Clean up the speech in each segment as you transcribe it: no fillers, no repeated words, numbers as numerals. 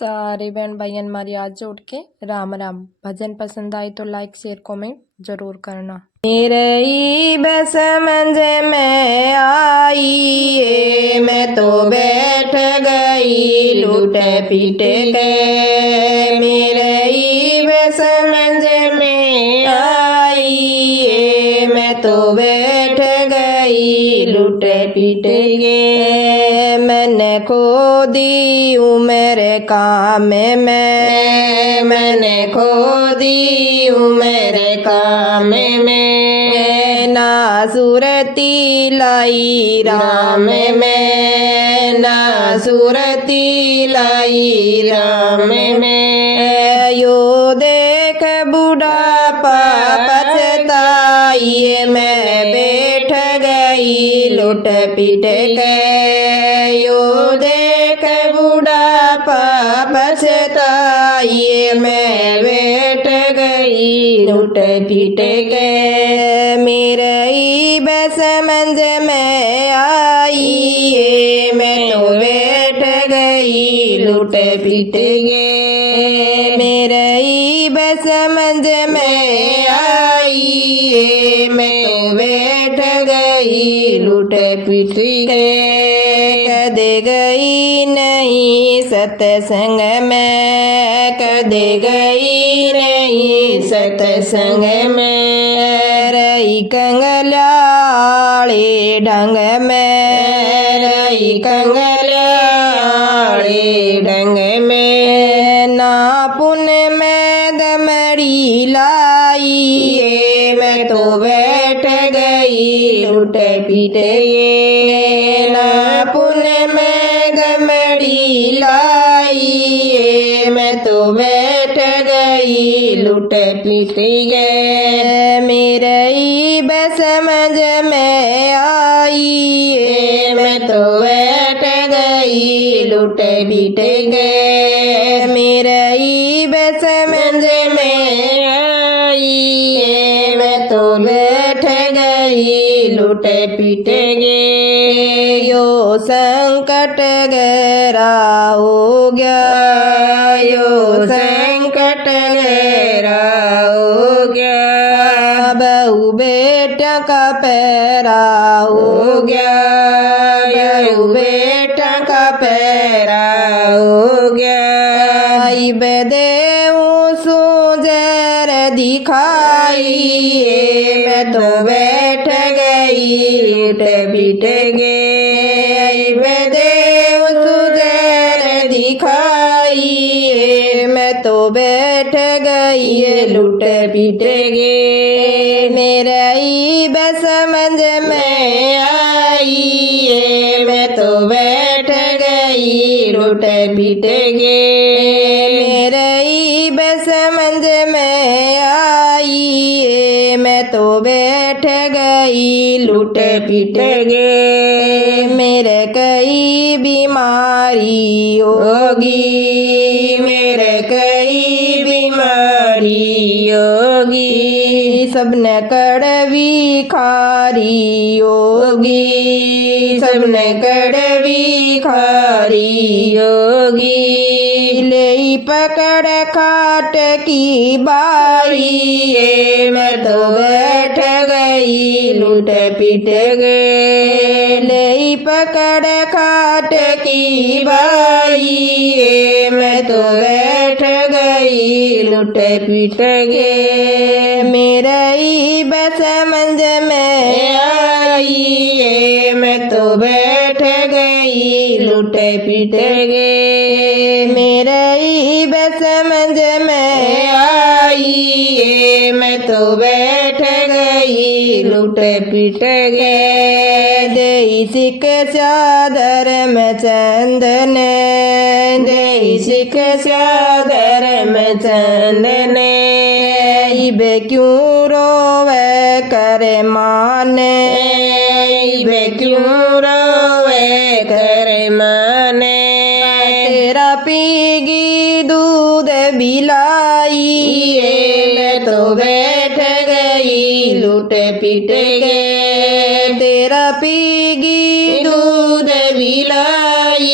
सारे बहन भाइयन मारी आज जोड़ के राम राम। भजन पसंद आए तो लाइक शेयर कमेंट जरूर करना। मेरे बस मंझ में आई मैं तो बैठ गई लूट पीट के। मेरे बस मंझ में आई मैं तो बैठ गई लूट पीट के। मैंने खो दी उम्र काम में, मैंने खो दी उम्र काम में। ना सूरती लाई राम में, ना सूरती लाई राम में। यो देख बुढ़ापा पछताई मैं बैठ गई लुट पीट के। यो देख बुढ़ापा पछताई मैं बैठ गई लुट पीट के। मेरे बस मंझ में आई मैं तो बैठ गई लुट पीट के। मेरे बस मंझ में आई मैं तो बैठ गई लुट पीट के। कदे गई नहीं सत्संग में, कदे गई नहीं सत्संग में। रही कंगलाले ढंग में, रही कंगलाले ढंग में। ना पुण्य में दमड़ी लाई मैं तो बैठ गई लुट पीट ये। ना पुण्य में दमड़ी लाई मैं तो बैठ गई लुट पीट गए। मेरे बस समझ में आई मैं तो बैठ गई लुट पीट गए। मेरे बस समझ में आई मैं तो बैठ गई लुट पीट गए। यो संकट गहरा हो गया, यो संकट गहरा हो गया। बहू बेटा का पैरा हो गया, बहू बेटा का पैरा हो गया। देऊ सूजर दिखाई मैं तो बैठ गई लुट पीट गई। देव सूजर दिखाई मैं तो बैठ गई लुट पीट गई। मेरे बस समझ में आई मैं तो बैठ गई लुट पीट गई। मेरे बस समझ में आई मैं तो बैठ गई लुट पीट गई। मेरे कई बीमारी होगी, मेरे कई बीमारी होगी। सबने कड़वी खारी होगी, सबने कड़वी खारी होगी। ले पकड़ खाट की बाई मैं तो बैठ गई लुट पीट गई। ले पकड़ खाट की बाई मैं तो बैठ गई लुट पीट गई। मेरे बस मंझ में आई मैं तो बैठ गई लुट पीट गई। मेरे बस मंझ में आई मैं तो बैठ गई लुट पीट गई। दे शिक्षा धर्म चंदन, दे शिक्षा धर्म चंदन। इबे क्यों रोवे करे माने, इबे क्यों रोवे करे माने। तेरा पीगी दूध बिलाई मैं तो बैठ गई लुट पीट गई। तेरा पीगी दूध बिलाई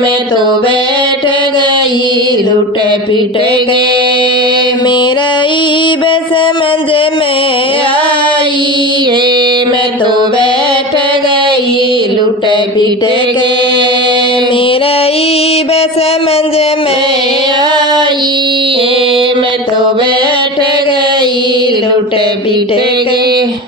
मैं तो बैठ गई आई लुट पिट गए। मेरा ईब समझ में आई है मैं तो बैठ गई लुट पिट गए। मेरा ईब समझ में आई है मैं तो बैठ गई लुट पिट गए।